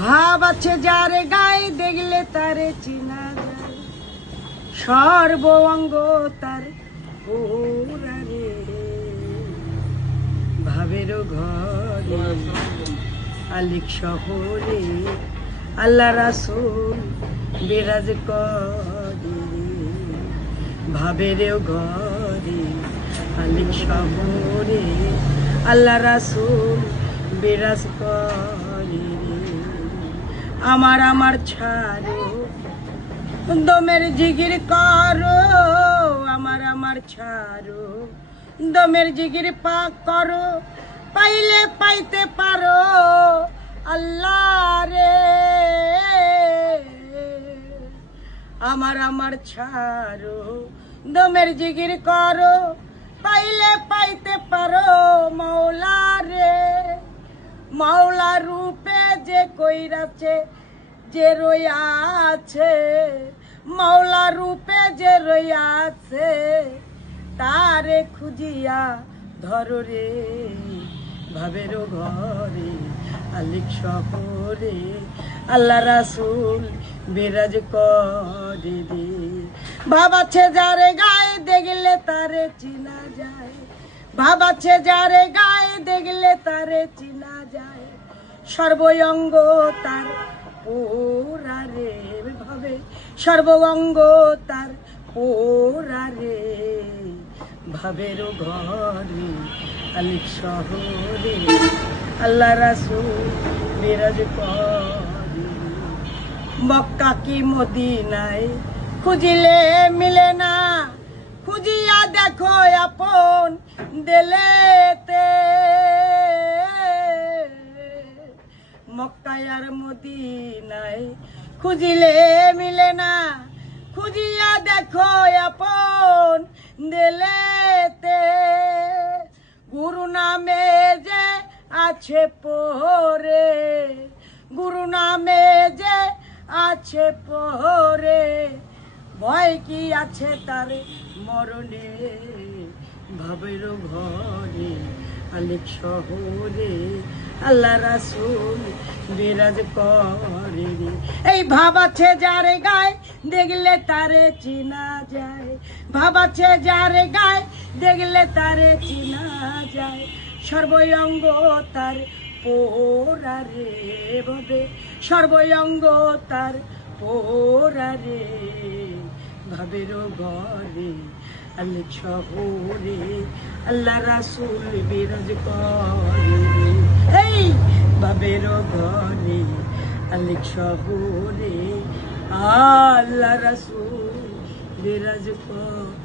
ভাব আছে যার গায়ে দেখলে তারে চিনা যায়, সর্ব অঙ্গ তার পুরারে। ভাবের ঘরে আলিক শহরে আল্লাহ রাসূল বিরাজ করে। ভাবের ঘরে আলিক শহরে আল্লাহ রাসূল বিরাজ করে। আমার আমার ছাড়ো দমের জিগির করো, আমার আমার ছাড়ো দমের জিগির পাক করো, পাইলে পাইতে পারো আল্লাহ রে। আমার আমার ছাড়ো দমের জিগির করো, পাইলে পাইতে পারো মৌলা রে। মাওলা রূপে যে কইরাছে যে রইয়াছে, মাওলা রূপে যে রইয়াছে, তারে খুঁজিয়া ধরো রে। ভাবের ঘরে আলিক শহরে আল্লাহ রাসূল বিরাজ করে রে। ভাবাছে যারে গায়ে দেখলে তারে চিনা যায়, ভাবাছে যারে গায়ে দেখলে তারে চিনা যায়, সর্বঙ্গ তার পুরারে। ভাবে সর্বঙ্গ তার পুরারে। ভাবের ঘরে আলিক শহরে আল্লাহ রাসূল বিরাজ করে। মক্কা কি মদিনায় খুঁজিলে মিলে না, খুঁজিয়া দেখো আপন দিলেতে। মক্কায় আর মদিনায় খুঁজিলে মিলে না, খুঁজিয়া দেখো আপন দিলেতে। গুরু নামে যে আছে পরে, গুরু নামে যে আছে পরে, ভয় কি আছে তার মরণে। ভাবের ঘরে আলিক শহরে আল্লাহ রাসূল বিরাজ করে রে। এই ভাব আছে যার গায়ে দেখলে তারে চিনা যায়, ভাব আছে যার গায়ে দেখলে তারে চিনা যায়, সর্বঙ্গ তার পোরারে। ভাবে সর্বঙ্গ তার পোরারে। ভাবের ঘরে আলিক শহরে আল্লাহ রাসূল বিরাজ করে। এই ভাবের ঘরে আলিক শহরে আল্লাহ রাসূল বিরাজ করে।